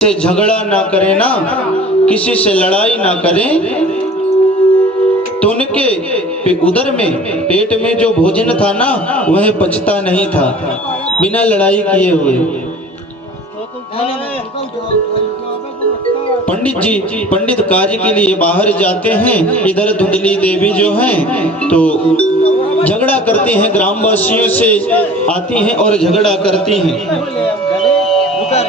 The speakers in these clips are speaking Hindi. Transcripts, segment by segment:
से झगड़ा ना करे ना, किसी से लड़ाई ना करें, तो उनके उदर में, पेट में जो भोजन था ना वह पचता नहीं था बिना लड़ाई किए हुए। पंडित जी पंडित कार्य के लिए बाहर जाते हैं। इधर धुंधली देवी जो हैं तो झगड़ा करती हैं, ग्रामवासियों से आती हैं और झगड़ा करती हैं।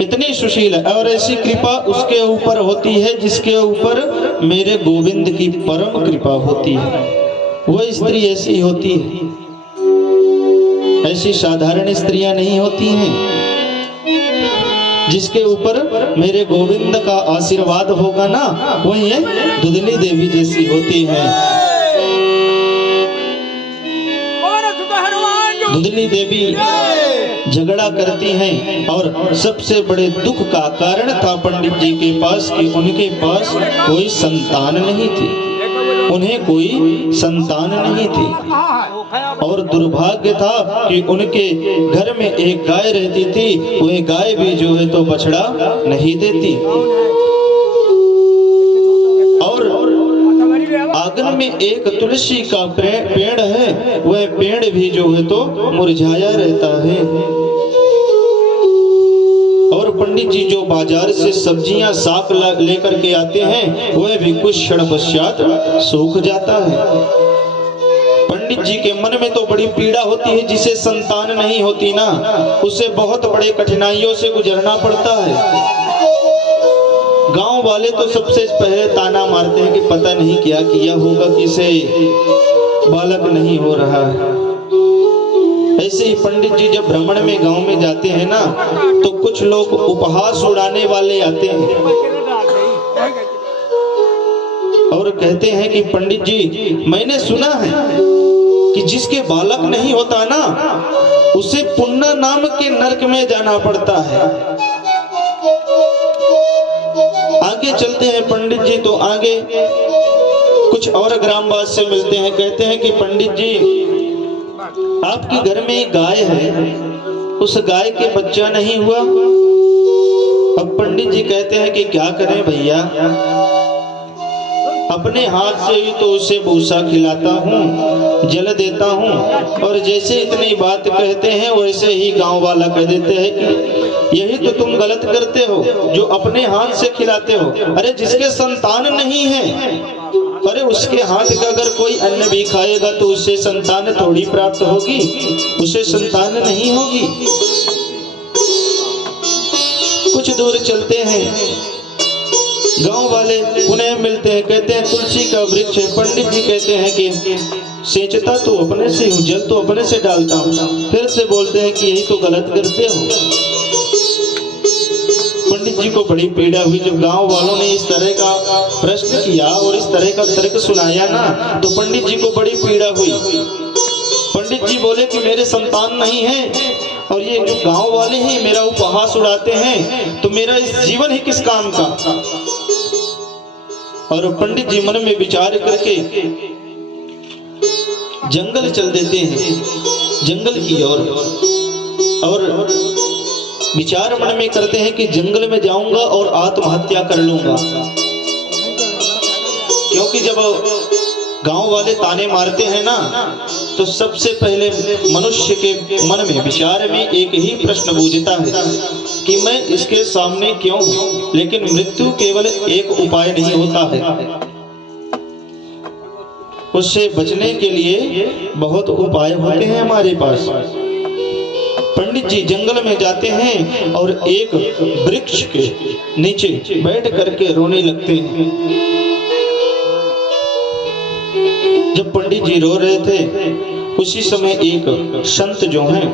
इतनी सुशील है और ऐसी कृपा उसके ऊपर होती है जिसके ऊपर मेरे गोविंद की परम कृपा होती है। वह स्त्री ऐसी होती है, ऐसी साधारण स्त्रियां नहीं होती हैं। जिसके ऊपर मेरे गोविंद का आशीर्वाद होगा ना, वही है धुंधली देवी जैसी होती है। धुंधली देवी झगड़ा करती हैं और सबसे बड़े दुख का कारण था पंडित जी के पास कि उनके पास कोई संतान नहीं थी, उन्हें कोई संतान नहीं थी। और दुर्भाग्य था कि उनके घर में एक गाय रहती थी, वह गाय भी जो है तो बछड़ा नहीं देती। और आंगन में एक तुलसी का पेड़ है, वह पेड़ भी जो है तो मुरझाया रहता है। और पंडित जी जो बाजार से सब्जियां साग लेकर के आते हैं, वह भी कुछ क्षण पश्चात सूख जाता है। पंडित जी के मन में तो बड़ी पीड़ा होती है, जिसे संतान नहीं होती ना, उसे बहुत बड़े कठिनाइयों से गुजरना पड़ता है। गांव वाले तो सबसे पहले ताना मारते हैं कि पता नहीं क्या किया होगा, किसे बालक नहीं हो रहा है। ऐसे ही पंडित जी जब भ्रमण में गांव में जाते हैं ना, तो कुछ लोग उपहास उड़ाने वाले आते हैं और कहते हैं कि पंडित जी, मैंने सुना है कि जिसके बालक नहीं होता ना, उसे पुण्य नाम के नरक में जाना पड़ता है। आगे चलते हैं पंडित जी, तो आगे कुछ और ग्रामवासी से मिलते हैं। कहते हैं कि पंडित जी, आपके घर में एक गाय है, उस गाय के बच्चा नहीं हुआ। अब पंडित जी कहते हैं कि क्या करें भैया, अपने हाथ से ही तो उसे भूसा खिलाता हूँ, जल देता हूँ, और जैसे इतनी बात कहते हैं वैसे ही गांव वाला कह देते हैं कि यही तो तुम गलत करते हो जो अपने हाथ से खिलाते हो। अरे जिसके संतान नहीं है, अरे उसके हाथ का अगर कोई अन्न भी खाएगा तो उससे संतान थोड़ी प्राप्त होगी, उसे संतान नहीं होगी। कुछ दूर चलते हैं, गांव वाले पुनः मिलते हैं। कहते हैं तुलसी का वृक्ष है। पंडित जी कहते हैं कि सेंचता तो अपने से हूँ, जल तो अपने से डालता हूँ। फिर से बोलते हैं कि यही तो गलत करते हो। पंडित जी को बड़ी पीड़ा हुई जब गांव वालों ने इस तरह का प्रश्न किया और इस तरह का तर्क सुनाया ना, तो पंडित जी को बड़ी पीड़ा हुई। पंडित जी बोले कि मेरे संतान नहीं है और ये जो गांव वाले हैं मेरा उपहास उड़ाते हैं, तो मेरा इस जीवन ही किस काम का। और पंडित जी मन में विचार करके जंगल चल देते हैं, जंगल की ओर, और विचार मन में करते हैं कि जंगल में जाऊंगा और आत्महत्या कर लूंगा। क्योंकि जब गांव वाले ताने मारते हैं ना, तो सबसे पहले मनुष्य के मन में, विचार में एक ही प्रश्न बूझता है कि मैं इसके सामने क्यों हूं। लेकिन मृत्यु केवल एक उपाय नहीं होता है, उससे बचने के लिए बहुत उपाय होते हैं हमारे पास। पंडित जी जंगल में जाते हैं और एक वृक्ष के नीचे बैठ करके रोने लगते हैं। जब पंडित जी रो रहे थे, उसी समय एक संत जो हैं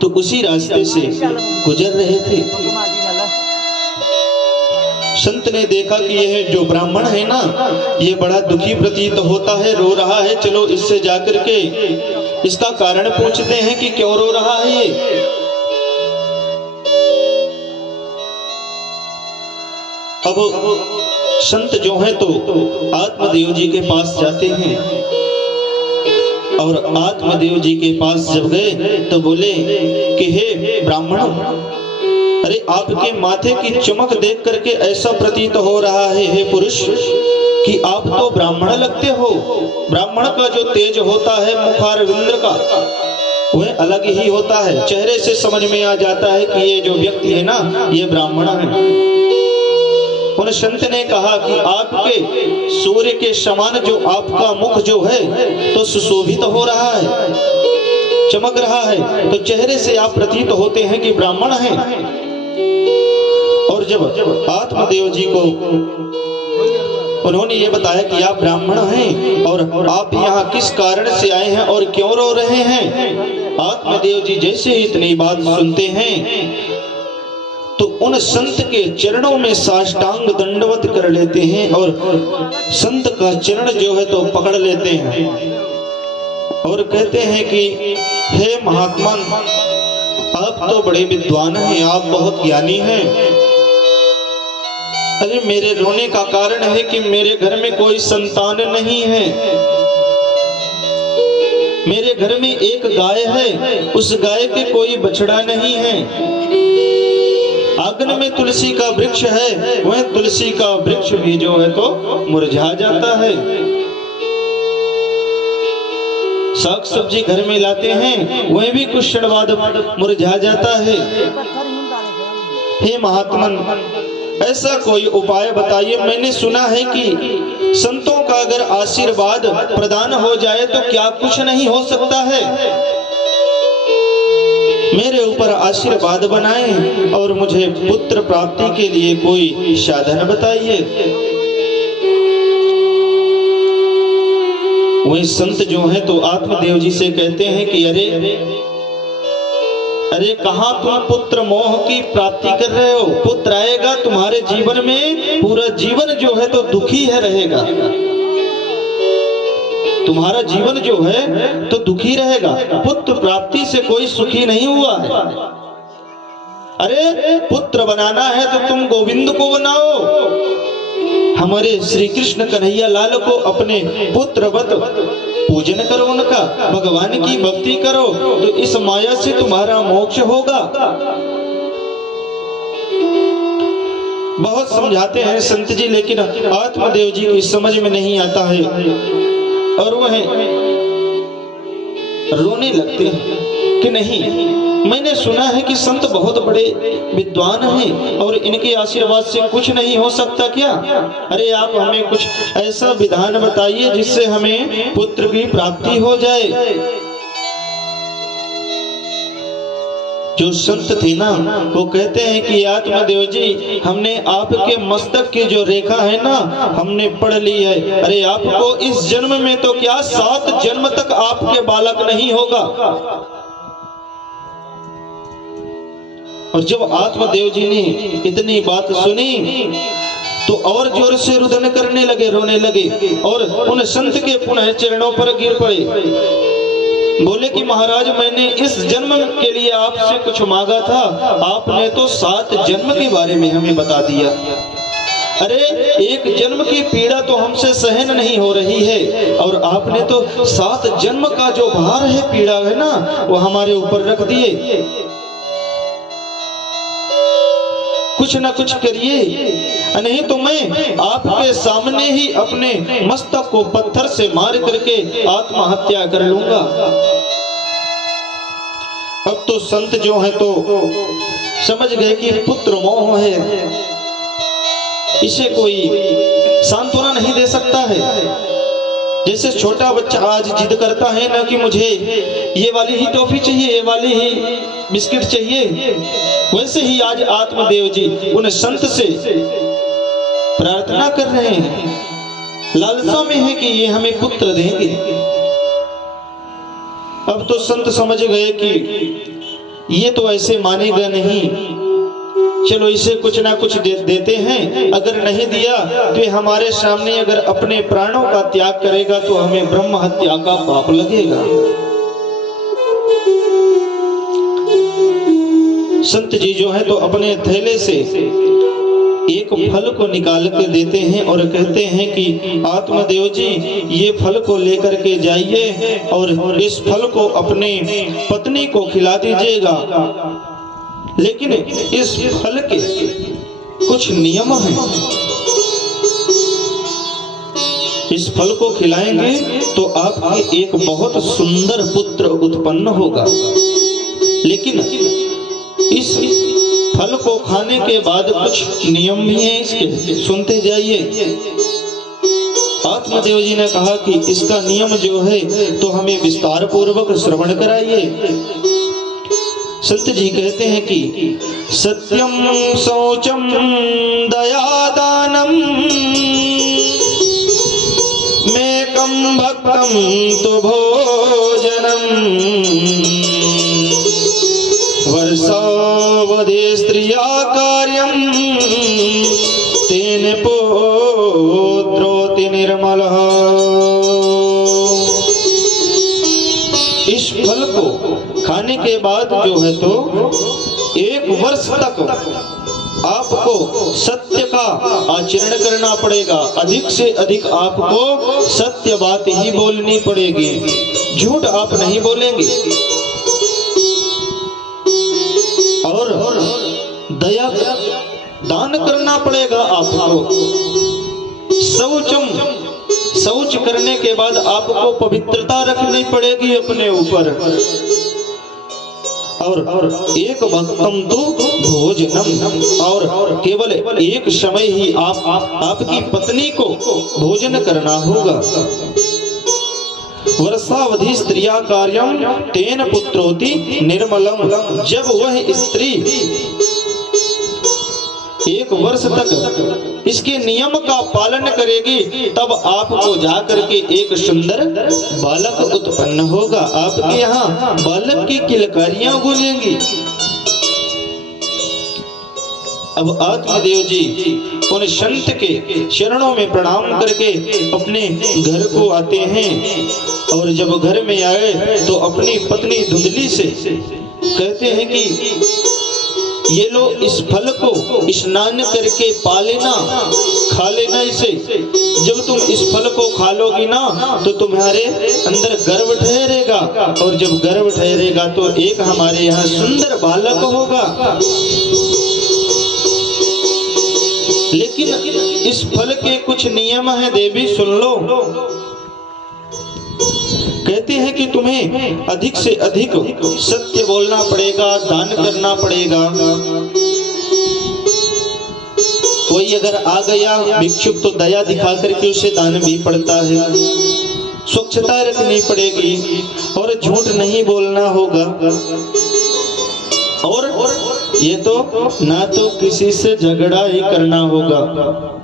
तो उसी रास्ते से गुजर रहे थे। संत ने देखा कि यह जो ब्राह्मण है ना, ये बड़ा दुखी प्रतीत होता है, रो रहा है, चलो इससे जाकर के इसका कारण पूछते हैं कि क्यों रो रहा है ये। अब संत जो है तो आत्मदेव जी के पास जाते हैं, और आत्मदेव जी के पास जब गए तो बोले कि हे ब्राह्मण, अरे आपके माथे की चमक देख करके ऐसा प्रतीत हो रहा है हे पुरुष कि आप तो ब्राह्मण लगते हो। ब्राह्मण का जो तेज होता है मुखारविंद का, वह अलग ही होता है। चेहरे से समझ में आ जाता है कि ये जो व्यक्ति है ना, ये ब्राह्मण है। उन संत ने कहा कि आपके सूर्य के समान जो आपका मुख जो है तो सुशोभित हो रहा है, चमक रहा है, तो चेहरे से आप प्रतीत होते हैं कि ब्राह्मण हैं। और जब आत्मदेव जी को उन्होंने ये बताया कि आप ब्राह्मण हैं और आप यहाँ किस कारण से आए हैं और क्यों रो रहे हैं, आत्मदेव जी जैसे ही इतनी बात सुनते हैं तो उन संत के चरणों में साष्टांग दंडवत कर लेते हैं और संत का चरण जो है तो पकड़ लेते हैं और कहते हैं कि हे महात्मा, आप तो बड़े विद्वान हैं, आप बहुत ज्ञानी हैं। अरे मेरे रोने का कारण है कि मेरे घर में कोई संतान नहीं है। मेरे घर में एक गाय है, उस गाय के कोई बछड़ा नहीं है। आंगन में तुलसी का वृक्ष है, वह तुलसी का वृक्ष भी जो है तो मुरझा जाता है। साग सब्जी घर में लाते हैं, वह भी कुछ क्षण बाद मुरझा जाता है। हे महात्मन, ऐसा कोई उपाय बताइए। मैंने सुना है कि संतों का अगर आशीर्वाद प्रदान हो जाए तो क्या कुछ नहीं हो सकता है। मेरे ऊपर आशीर्वाद बनाएं और मुझे पुत्र प्राप्ति के लिए कोई साधन बताइए। वही संत जो है तो आत्मदेव जी से कहते हैं कि अरे कहाँ तुम पुत्र मोह की प्राप्ति कर रहे हो। पुत्र आएगा तुम्हारे जीवन में, पूरा जीवन जो है तो दुखी है रहेगा। तुम्हारा जीवन जो है तो दुखी रहेगा। पुत्र प्राप्ति से कोई सुखी नहीं हुआ है। अरे पुत्र बनाना है तो तुम गोविंद को बनाओ, हमारे श्री कृष्ण कन्हैया लाल को अपने पुत्रवत पूजन करो, उनका भगवान की भक्ति करो, तो इस माया से तुम्हारा मोक्ष होगा। बहुत समझाते हैं संत जी, लेकिन आत्मदेव जी को समझ में नहीं आता है और वह रोने लगते हैं कि नहीं, मैंने सुना है कि संत बहुत बड़े विद्वान हैं और इनके आशीर्वाद से कुछ नहीं हो सकता क्या। अरे आप हमें कुछ ऐसा विधान बताइए जिससे हमें पुत्र की प्राप्ति हो जाए। जो संत थे ना, वो कहते हैं कि आत्मदेव जी, हमने आपके मस्तक की जो रेखा है ना, हमने पढ़ ली है। अरे आपको इस जन्म में तो क्या 7 जन्म तक आपके बालक नहीं होगा। और जब आत्मदेव जी ने इतनी बात सुनी तो और जोर से रुदन करने लगे, रोने लगे और उन संत के पुनः चरणों पर गिर पड़े। बोले कि महाराज, मैंने इस जन्म के लिए आपसे कुछ मांगा था, आपने तो 7 जन्म के बारे में हमें बता दिया। अरे एक जन्म की पीड़ा तो हमसे सहन नहीं हो रही है और आपने तो 7 जन्म का जो भार है, पीड़ा है ना, वो हमारे ऊपर रख दिए। कुछ ना कुछ करिए, नहीं तो मैं आपके सामने ही अपने मस्तक को पत्थर से मार करके आत्महत्या कर लूंगा। अब तो संत जो है तो समझ गए कि पुत्र मोह है, इसे कोई सांत्वना नहीं दे सकता है। जैसे छोटा बच्चा आज जिद करता है ना कि मुझे ये वाली ही टॉफी चाहिए, ये वाली ही बिस्किट चाहिए, वैसे ही आज आत्मदेव जी उन संत से प्रार्थना कर रहे हैं, लालसा में है कि ये हमें पुत्र देंगे। अब तो संत समझ गए कि ये तो ऐसे मानेगा नहीं, चलो इसे कुछ ना कुछ देते हैं। अगर नहीं दिया तो ये हमारे सामने अगर अपने प्राणों का त्याग करेगा तो हमें ब्रह्म हत्या का पाप लगेगा। संत जी जो है तो अपने थैले से एक फल को निकाल कर देते हैं और कहते हैं कि आत्मदेव जी, ये फल को लेकर के जाइए और इस फल को अपने पत्नी को खिला दीजिएगा। लेकिन इस फल के कुछ नियम हैं। इस फल को खिलाएंगे तो आपके एक बहुत सुंदर पुत्र उत्पन्न होगा। लेकिन इस फल को खाने के बाद कुछ नियम भी हैं इसके, सुनते जाइए। आत्मदेव जी ने कहा कि इसका नियम जो है तो हमें विस्तार पूर्वक श्रवण कराइए। संत जी कहते हैं कि सत्यम शौचम दयादानम मेकम भक्तम तो भोजनम वर्षावधि स्त्रिया कार्यम तेन पुत्रोति निर्मल। इस फल को खाने के बाद जो है तो 1 वर्ष तक आपको सत्य का आचरण करना पड़ेगा। अधिक से अधिक आपको सत्य बात ही बोलनी पड़ेगी, झूठ आप नहीं बोलेंगे। और दया दान करना पड़ेगा आपको। शौच करने के बाद आपको पवित्रता रखनी पड़ेगी अपने ऊपर। और एक भक्तम तो भोजनम, और केवल एक समय ही आपकी पत्नी को भोजन करना होगा। वर्षावधि स्त्रिया कार्यम तेन पुत्रोति निर्मलम। जब वह स्त्री 1 वर्ष तक इसके नियम का पालन करेगी तब आपको जाकर के एक सुंदर बालक उत्पन्न होगा। आपके यहाँ बालक की किलकारियां गूंजेंगी। अब आत्मदेव जी उन संत के चरणों में प्रणाम करके अपने घर को आते हैं। और जब घर में आए तो अपनी पत्नी धुंधली से कहते हैं कि ये लो, इस फल को स्नान करके पा लेना, खा लेना इसे। जब तुम इस फल को खा लोगी ना तो तुम्हारे अंदर गर्व ठहरेगा, और जब गर्व ठहरेगा तो एक हमारे यहाँ सुंदर बालक होगा। लेकिन इस फल के कुछ नियम हैं देवी, सुन लो। कहते हैं कि तुम्हें अधिक से अधिक सत्य बोलना पड़ेगा, दान करना पड़ेगा। कोई अगर आ गया भिक्षुक तो दया दिखा करके उसे दान भी पड़ता है। स्वच्छता रखनी पड़ेगी और झूठ नहीं बोलना होगा। और ये तो ना तो किसी से झगड़ा ही करना होगा।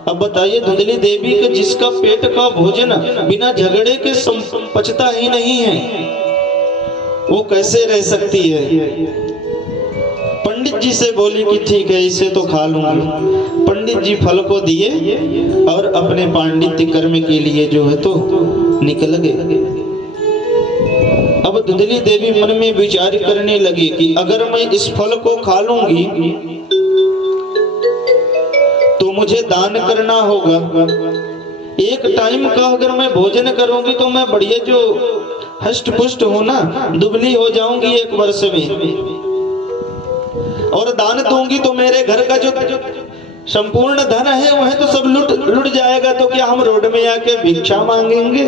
अब बताइए धुंधली देवी के जिसका पेट का भोजन बिना झगड़े के पचता ही नहीं है, वो कैसे रह सकती है। पंडित जी से बोली कि ठीक है इसे तो खा लूंगी। पंडित जी फल को दिए और अपने पांडित्य कर्म के लिए जो है तो निकल गए। अब धुंधली देवी मन में विचार करने लगी कि अगर मैं इस फल को खा लूंगी तो मुझे दान करना होगा। एक टाइम का अगर मैं भोजन करूंगी तो मैं बढ़िया जो हष्ट पुष्ट हो ना, दुबली हो जाऊंगी 1 वर्ष में। और दान दूंगी तो मेरे घर का जो संपूर्ण धन है वह तो सब लुट जाएगा। तो क्या हम रोड में आके भिक्षा मांगेंगे?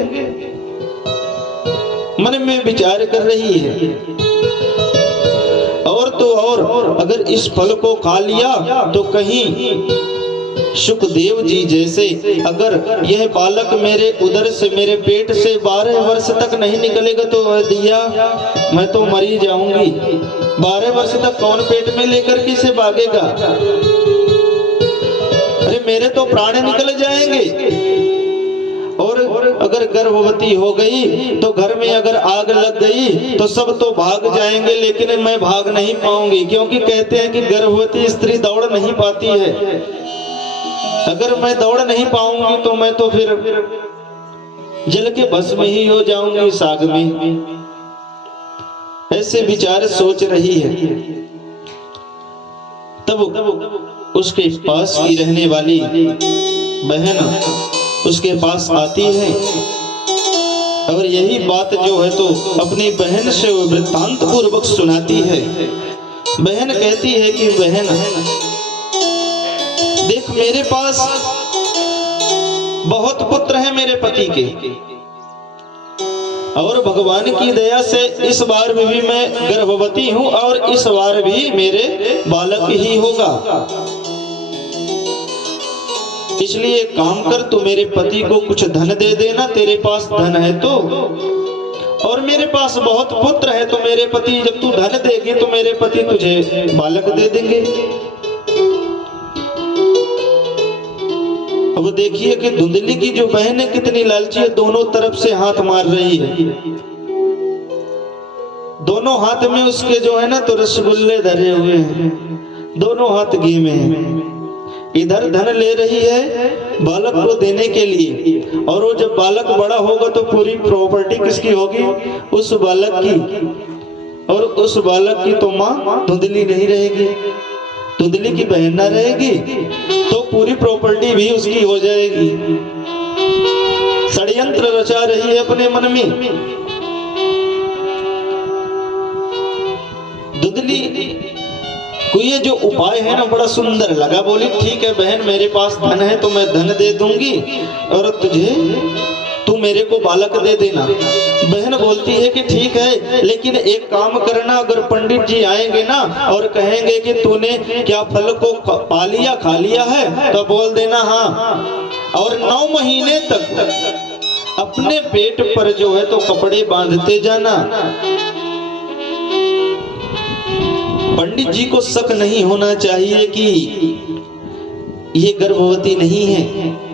मन में विचार कर रही है। और तो और अगर इस फल को खा लिया तो कहीं सुखदेव जी जैसे अगर यह बालक मेरे उदर से, मेरे पेट से 12 वर्ष तक नहीं निकलेगा तो दिया मैं तो मरी जाऊंगी। 12 वर्ष तक कौन पेट में लेकर किसे भागेगा? अरे मेरे तो प्राण निकल जाएंगे। और अगर गर्भवती हो गई तो घर में अगर आग लग गई तो सब तो भाग जाएंगे, लेकिन मैं भाग नहीं पाऊंगी। क्योंकि कहते हैं कि गर्भवती स्त्री दौड़ नहीं पाती है। अगर मैं दौड़ नहीं पाऊंगी तो मैं तो फिर जल के भस्म ही हो जाऊंगी साग में। ऐसे विचार सोच रही है। तब उसके पास की रहने वाली बहन उसके पास आती है और यही बात जो है तो अपनी बहन से वृत्तांत पूर्वक सुनाती है। बहन कहती है कि बहन देख, मेरे पास बहुत पुत्र हैं मेरे पति के, और भगवान की दया से इस बार भी मैं गर्भवती हूं और इस बार भी मेरे बालक ही होगा। इसलिए एक काम कर, तू मेरे पति को कुछ धन दे देना, तेरे पास धन है तो, और मेरे पास बहुत पुत्र है, तो मेरे पति जब तू धन देगी तो मेरे पति तुझे बालक दे देंगे। अब देखिए कि धुंधली की जो बहन है कितनी लालची है, दोनों तरफ से हाथ मार रही है। दोनों हाथ में उसके जो है ना तो रसगुल्ले धरे हुए हैं, दोनों हाथ घी में है। इधर धन ले रही है बालक को देने के लिए, और वो जब बालक बड़ा होगा तो पूरी प्रॉपर्टी किसकी होगी? उस बालक की। और उस बालक की तो माँ धुंधली नहीं रहेगी, धुंधली की बहन ना रहेगी, तो पूरी प्रॉपर्टी भी उसकी हो जाएगी। षड्यंत्र रचा रही है अपने मन में। धुंधली को ये जो उपाय है ना बड़ा सुंदर लगा। बोली ठीक है बहन, मेरे पास धन है तो मैं धन दे दूंगी, और तू मेरे को बालक दे देना। बहन बोलती है कि ठीक है, लेकिन एक काम करना, अगर पंडित जी आएंगे ना और कहेंगे कि तूने क्या फल को पा लिया, खा लिया है, तो बोल देना हाँ, और 9 महीने तक अपने पेट पर जो है तो कपड़े बांधते जाना। पंडित जी को शक नहीं होना चाहिए कि ये गर्भवती नहीं है।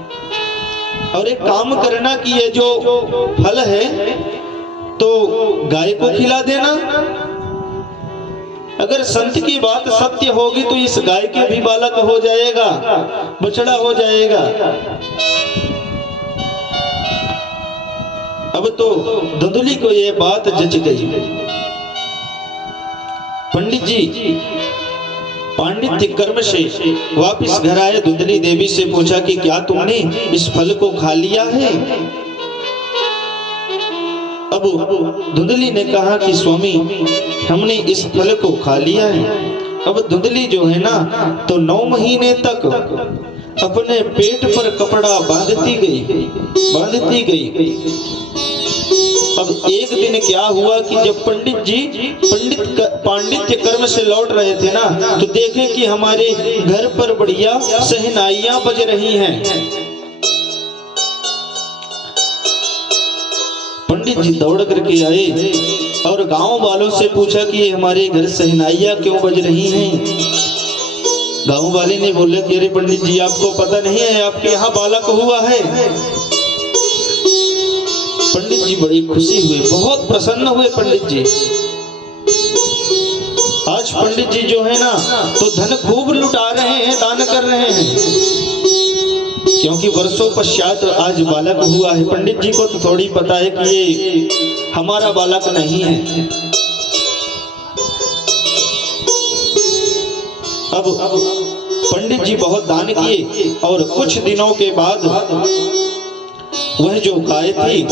और एक काम करना कि ये जो फल है तो गाय को खिला देना। अगर संत की बात सत्य होगी तो इस गाय के भी बालक हो जाएगा, बछड़ा हो जाएगा। अब तो धुंधली को ये बात जच गई। पंडित जी पांडित्य कर्म से वापस घर आए। धुंधली देवी से पूछा कि क्या तुमने इस फल को खा लिया है? अब धुंधली ने कहा कि स्वामी हमने इस फल को खा लिया है। अब धुंधली जो है ना तो 9 महीने तक अपने पेट पर कपड़ा बांधती गई। अब एक दिन क्या हुआ कि जब पंडित जी पांडित्य कर्म से लौट रहे थे ना, तो देखे कि हमारे घर पर बढ़िया शहनाइयां बज रही हैं। पंडित जी दौड़ करके आए और गांव वालों से पूछा कि हमारे घर शहनाइयां क्यों बज रही हैं? गांव वाले ने बोला कि अरे पंडित जी आपको पता नहीं है, आपके यहाँ बालक हुआ है। पंडित जी बड़ी खुशी हुए, बहुत प्रसन्न हुए पंडित जी। आज पंडित जी जो है ना तो धन खूब लुटा रहे हैं, दान कर रहे हैं, क्योंकि वर्षों पश्चात आज बालक हुआ है। पंडित जी को तो थोड़ी पता है कि ये हमारा बालक नहीं है। अब पंडित जी बहुत दान किए, और कुछ दिनों के बाद वह जो गाय थी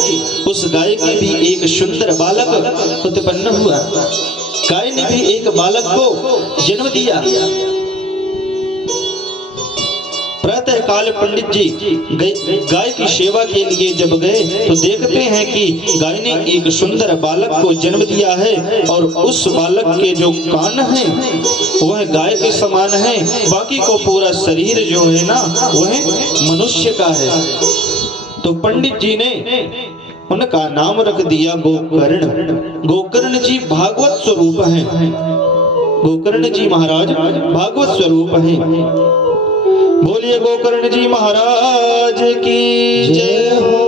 उस गाय के भी एक सुंदर बालक उत्पन्न हुआ। गाय ने भी एक बालक को जन्म दिया। प्रातः काल पंडित जी गाय की सेवा के लिए जब गए तो देखते हैं कि गाय ने एक सुंदर बालक को जन्म दिया है, और उस बालक के जो कान हैं वह गाय के समान है, बाकी को पूरा शरीर जो है ना वह मनुष्य का है। तो पंडित जी ने उनका नाम रख दिया गोकर्ण। गोकर्ण जी भागवत स्वरूप हैं। गोकर्ण जी महाराज भागवत स्वरूप हैं। बोलिए गोकर्ण जी महाराज की जय हो।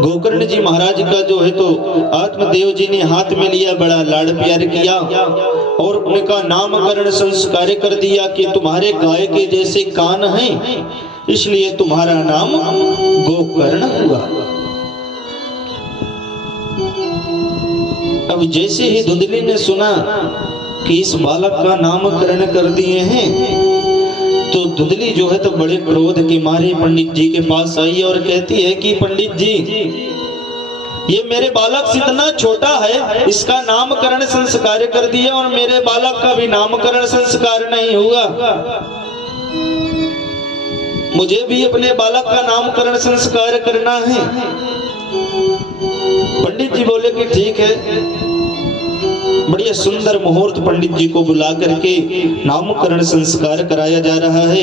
गोकर्ण जी महाराज का जो है तो आत्मदेव जी ने हाथ में लिया, बड़ा लाड़ प्यार किया, और उनका नामकरण संस्कार कर दिया कि तुम्हारे गाय के जैसे कान हैं, इसलिए तुम्हारा नाम गोकर्ण हुआ। अब जैसे ही धुंधली ने सुना कि इस बालक का नामकरण कर दिए हैं, तो धुंधली जो है तो बड़े क्रोध के मारे पंडित जी के पास आई और कहती है कि पंडित जी ये मेरे बालक से इतना छोटा है, इसका नामकरण संस्कार कर दिया और मेरे बालक का भी नामकरण संस्कार नहीं हुआ। मुझे भी अपने बालक का नामकरण संस्कार करना है। पंडित जी बोले कि ठीक है। बढ़िया सुंदर मुहूर्त पंडित जी को बुला करके नामकरण संस्कार कराया जा रहा है।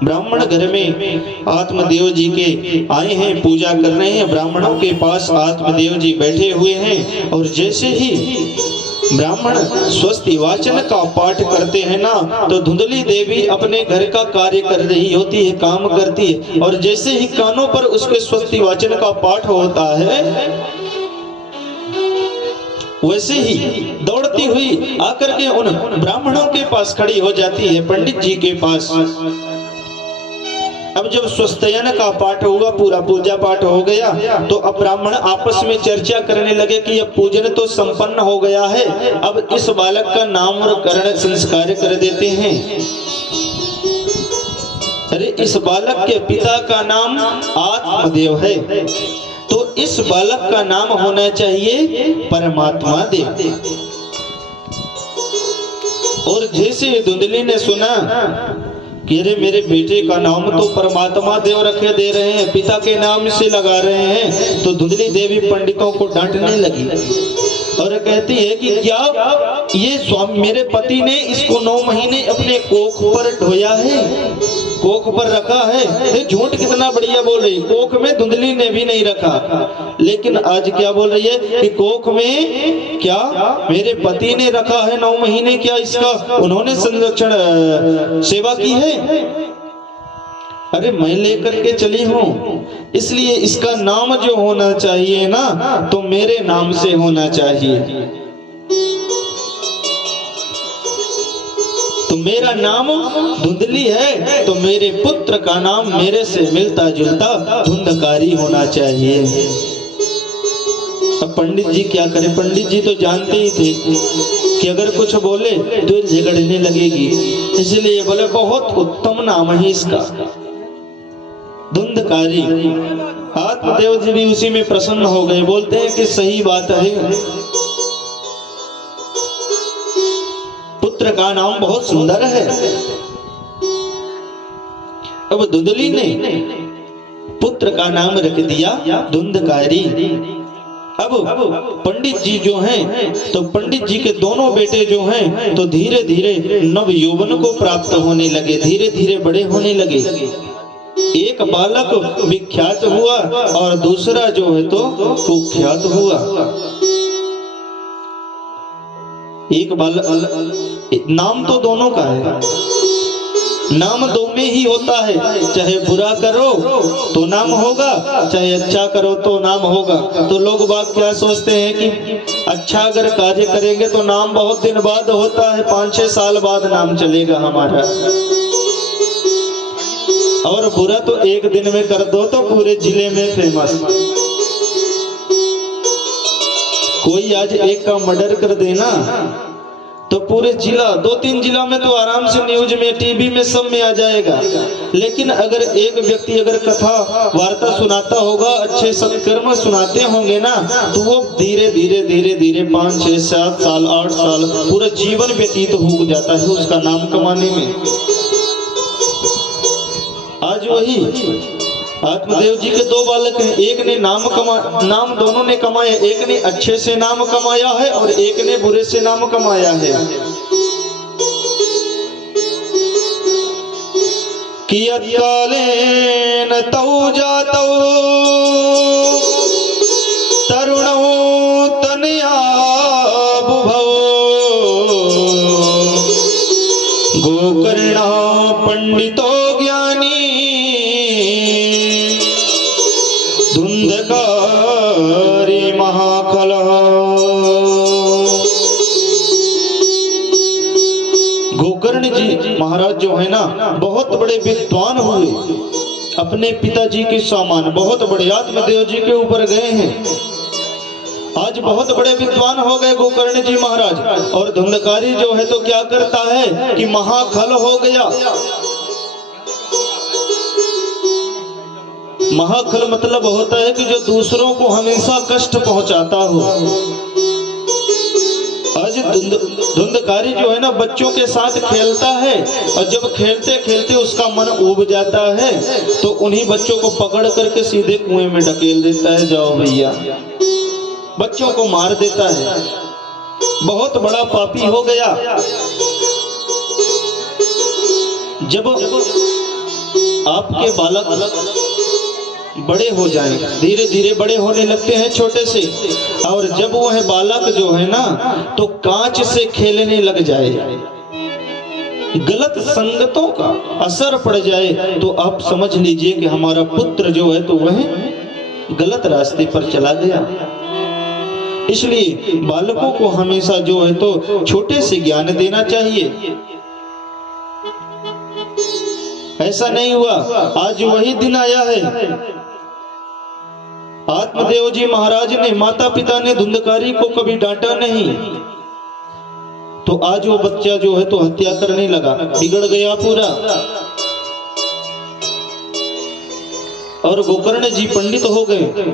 ब्राह्मण घर में आत्मदेव जी के आए हैं, पूजा कर रहे हैं। ब्राह्मणों के पास आत्मदेव जी बैठे हुए हैं और जैसे ही ब्राह्मण स्वस्ति वाचन का पाठ करते हैं ना, तो धुंधली देवी अपने घर का कार्य कर रही होती है, काम करती है, और जैसे ही कानों पर उसके स्वस्ति वाचन का पाठ होता है, वैसे ही दौड़ती हुई आकर के उन ब्राह्मणों के पास खड़ी हो जाती है, पंडित जी के पास। अब जब स्वस्त्ययन का पाठ हुआ, पूरा पूजा पाठ हो गया, तो अब ब्राह्मण आपस में चर्चा करने लगे कि अब पूजन तो संपन्न हो गया है, अब इस बालक का नामकरण संस्कार कर देते हैं। अरे इस बालक के पिता का नाम आत्मदेव है, तो इस बालक का नाम होना चाहिए परमात्मा देव। और जैसे धुंधली ने सुना कि अरे मेरे बेटे का नाम तो परमात्मा देव रखे दे रहे हैं, पिता के नाम से लगा रहे हैं, तो धुंधली देवी पंडितों को डांटने लगी और कहती है कि क्या ये स्वामी मेरे पति ने इसको 9 महीने अपने कोख पर ढोया है, कोख पर रखा है। झूठ कितना बढ़िया बोल रही, कोख में धुंधली ने भी नहीं रखा, लेकिन आज क्या बोल रही है कि कोख में क्या मेरे पति ने रखा है 9 महीने, क्या इसका उन्होंने संरक्षण सेवा की है? अरे मैं लेकर के चली हूं, इसलिए इसका नाम जो होना चाहिए ना, तो मेरे नाम से होना चाहिए। तो मेरा नाम धुंधली है, तो मेरे पुत्र का नाम मेरे से मिलता जुलता धुंधकारी होना चाहिए। अब पंडित जी क्या करें? पंडित जी तो जानते ही थे कि अगर कुछ बोले तो झगड़ने लगेगी, इसलिए बोले बहुत उत्तम नाम है इसका, धुंधकारी। आत्मदेव जी भी उसी में प्रसन्न हो गए, बोलते हैं कि सही बात है, पुत्र का नाम बहुत सुंदर है। अब धुंधली ने पुत्र का नाम रख दिया धुंधकारी। अब पंडित जी जो हैं, तो पंडित जी के दोनों बेटे जो हैं, तो धीरे धीरे नव यौवन को प्राप्त होने लगे, धीरे धीरे बड़े होने लगे। एक बालक विख्यात हुआ और दूसरा जो है तो कुख्यात हुआ। एक बालक, नाम तो दोनों का है, नाम दो में ही होता है, चाहे बुरा करो तो नाम होगा, चाहे अच्छा करो तो नाम होगा। तो लोग बात क्या सोचते हैं कि अच्छा अगर कार्य करेंगे तो नाम बहुत दिन बाद होता है, 5-6 साल बाद नाम चलेगा हमारा, और बुरा तो एक दिन में कर दो तो पूरे जिले में फेमस। कोई आज एक का मर्डर कर देना तो पूरे जिला, 2-3 जिला में तो आराम से न्यूज में, टीवी में, सब में आ जाएगा। लेकिन अगर एक व्यक्ति अगर कथा वार्ता सुनाता होगा, अच्छे सत्कर्म सुनाते होंगे ना, तो वो धीरे धीरे धीरे धीरे 5, 6, 7 साल 8 साल पूरा जीवन व्यतीत हो जाता है उसका नाम कमाने में। आज वही आत्मदेव जी के 2 बालक हैं, एक ने नाम दोनों ने कमाया, एक ने अच्छे से नाम कमाया है और एक ने बुरे से नाम कमाया है। कियत् कालेन तौ जातौ तरुणौ तनया बुभौ गोकर्णः पंडितो ज्ञानी धुंधकारी महाखलः। गोकर्ण जी महाराज जो है ना, बहुत बड़े विद्वान हुए, अपने पिताजी के समान बहुत बड़े आत्मदेव जी के ऊपर गए हैं, आज बहुत बड़े विद्वान हो गए गोकर्ण जी महाराज। और धुंधकारी जो है तो क्या करता है कि महाखल हो गया। महाखल मतलब होता है कि जो दूसरों को हमेशा कष्ट पहुंचाता हो। आज धुंधकारी जो है ना बच्चों के साथ खेलता है, और जब खेलते खेलते उसका मन ऊब जाता है तो उन्हीं बच्चों को पकड़ करके सीधे कुएं में ढकेल देता है, जाओ भैया, बच्चों को मार देता है। बहुत बड़ा पापी हो गया। जब आपके बालक बड़े हो जाएं, धीरे धीरे बड़े होने लगते हैं छोटे से, और जब वह बालक जो है ना तो कांच से खेलने लग जाए, गलत संगतों का असर पड़ जाए, तो आप समझ लीजिए कि हमारा पुत्र जो है तो वह गलत रास्ते पर चला गया। इसलिए बालकों को हमेशा जो है तो छोटे से ज्ञान देना चाहिए। ऐसा नहीं हुआ, आज वही दिन आया है। आत्मदेव जी महाराज ने, माता पिता ने धुंधकारी को कभी डांटा नहीं, तो आज वो बच्चा जो है तो हत्या करने लगा, बिगड़ गया पूरा। और गोकर्ण जी पंडित हो गए।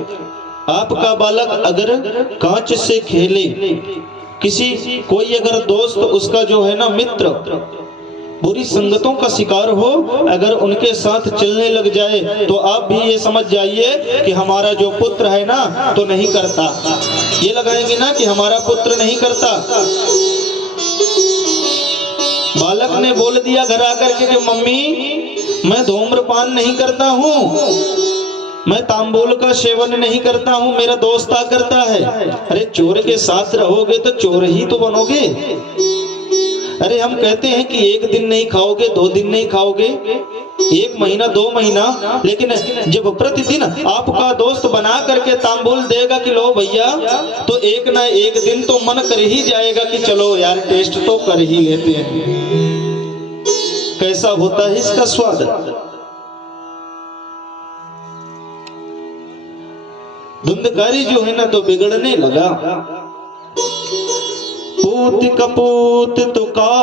आपका बालक अगर कांच से खेले, किसी कोई अगर दोस्त उसका जो है ना मित्र बुरी संगतों का शिकार हो, अगर उनके साथ चलने लग जाए, तो आप भी ये समझ जाइए कि हमारा जो पुत्र है ना तो नहीं करता। ये लगाएंगे ना कि हमारा पुत्र नहीं करता। बालक ने बोल दिया घर आकर के कि मम्मी मैं धूम्रपान नहीं करता हूँ, मैं तांबूल का सेवन नहीं करता हूँ, मेरा दोस्त करता है। अरे चोर के साथ रहोगे तो चोर ही तो बनोगे। अरे हम कहते हैं कि एक दिन नहीं खाओगे, 2 दिन नहीं खाओगे, 1 महीना 2 महीना, लेकिन जब प्रतिदिन आपका दोस्त बना करके तांबूल देगा कि लो भैया, तो एक ना एक दिन तो मन कर ही जाएगा कि चलो यार टेस्ट तो कर ही लेते हैं। कैसा होता है इसका स्वाद। धुंधकारी जो है ना तो बिगड़ने लगा। पूत कपूत तो का